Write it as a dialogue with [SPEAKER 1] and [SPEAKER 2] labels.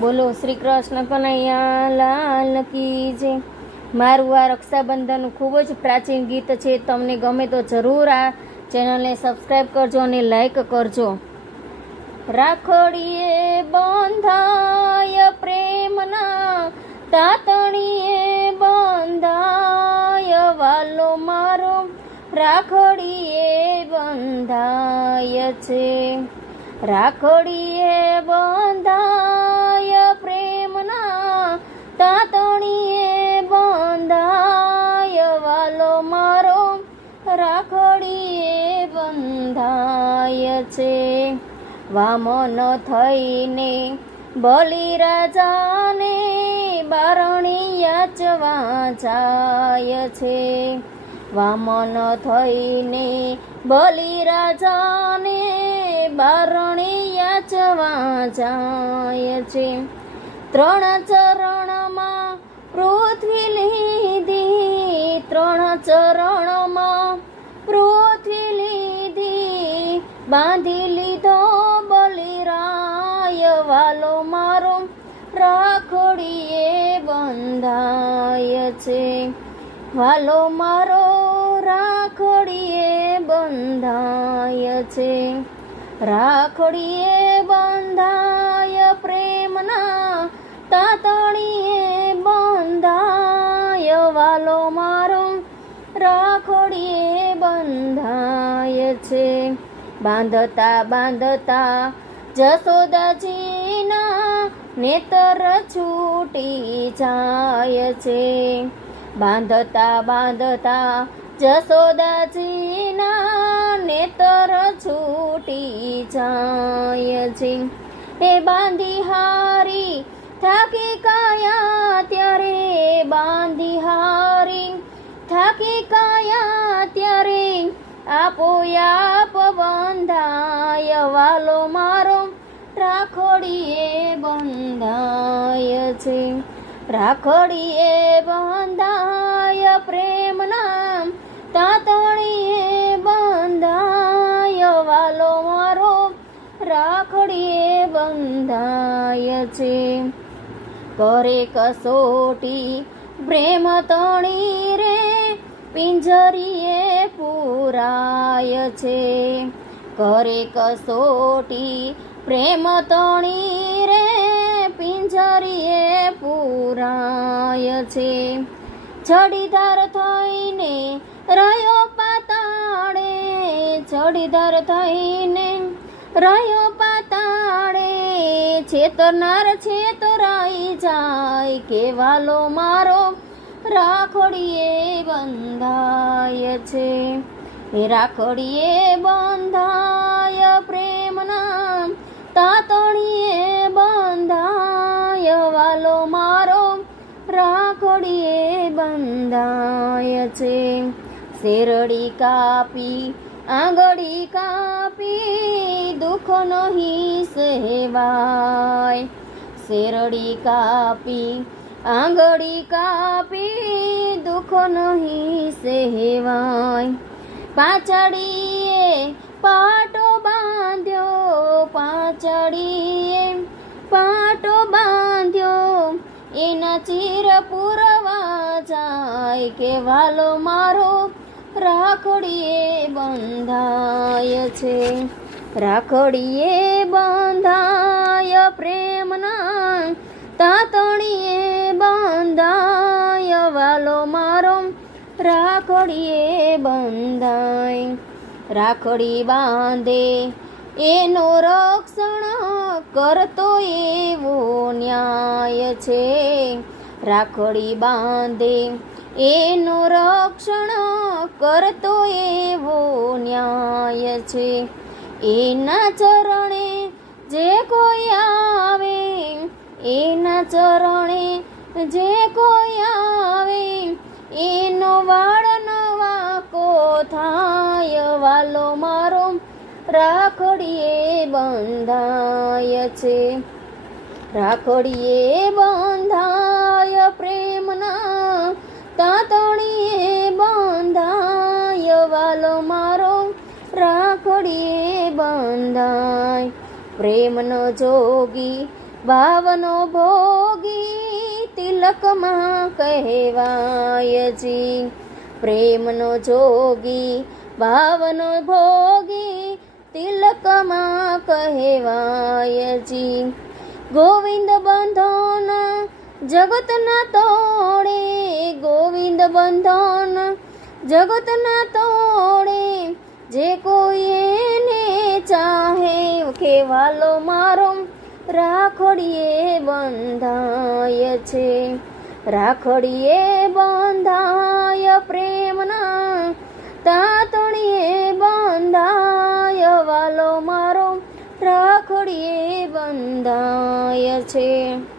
[SPEAKER 1] બોલો શ્રી કૃષ્ણ કનૈયા લાલ કી જે મારું આ રક્ષાબંધનનું ખૂબ જ પ્રાચીન ગીત છે. તમને ગમે તો જરૂર આ ચેનલને સબસ્ક્રાઈબ કરજો અને લાઈક કરજો. રાખડીએ બંધાય પ્રેમના, તાતણીએ બંધાય વાલો મારો. રાખડીએ બંધાય છે. રાખડીએ બંધાય છે. વામન થઈને બલિરાજાને બારણી યાચવા જાય છે. વામન થઈને બલિરાજાને બારણી યાચવા જાય છે. ત્રણ ચરણમાં પૃથ્વી લીધી, ત્રણ ચરણમાં રાખડીએ બંધાય છે. વાલો મારો રાખડીએ બંધાય છે. રાખડીએ બંધાય પ્રેમના તાતણીએ બંધાય. વાલો મારો રાખડીએ બંધાય છે. બાંધતા બાંધતા જસોદાજીના નેતર છૂટી જાય છે. બાંધતા બાંધતા જસોદાજીના નેતર છૂટી જાય છે. એ બાંધી હારી થાકી કાયા ત્યારે બાંધી હારી થાકી કાયા ત્યારે આપોયાપ બંધાય, વાલો મારો રાખડીએ બંધાય છે. રાખડીએ બંધાય પ્રેમના તાતણીએ બંધાય વાલો મારો. રાખડીએ બંધાય છે. કરે કસોટી પ્રેમ તણી રે. પિંજરીએ પૂરાય છે. કરે કસોટી પ્રેમ તણી રે. પુરાય છે ચડીધાર થઈને રહ્યો પાતાળે ચડીધાર થઈને રહ્યો પાતાળે, છેતરનાર છેતરાઈ જાય કેવાલો મારો રાખડીએ બંધાય છે. એ રાખડીએ બંધાય પ્રેમના તાતણીએ રાખડીએ બંધાય છે. શેરડી કાપી, આંગળી કાપી દુઃખ નહીં સહેવાય શેરડી કાપી, આંગળી કાપી દુઃખ નહીં સહેવાય પાછળીએ પાટો બાંધ્યો પાછળીએ એના ચીર પૂરવા જાય કે વાલો મારો રાખડીએ બંધાય છે. રાખડીએ બંધાય પ્રેમના તાતણીએ બંધાય, વાલો મારો રાખડીએ બંધાય. રાખડી બાંધે એનો રક્ષણ કરતો એવો ન્યાય છે. રાખડી બાંધે એનું રક્ષણ કરતો એવો ન્યાય છે. એના ચરણે જે કોઈ આવે, એના ચરણે જે કોઈ આવે, એનો વાળ નવા કો થાય વાલો મારો રાખડીએ બંધાય છે. રાખડીએ બંધાય પ્રેમના તાતણીએ બંધાય વાલો મારો. રાખડીએ બંધાય પ્રેમનો જોગી, ભાવનો ભોગી, તિલકમાં કહેવાય જી. પ્રેમનો જોગી, ભાવનો ભોગી તિલકમાં કહેવાય જી. ગોવિંદ બંધન જગતના તોડે, ગોવિંદ બંધન જગતના તોડે, જે કોઈ એને ચાહે કેવાલો મારો રાખડીએ બંધાય છે. રાખડીએ બંધાય પ્રેમના બંધાય છે.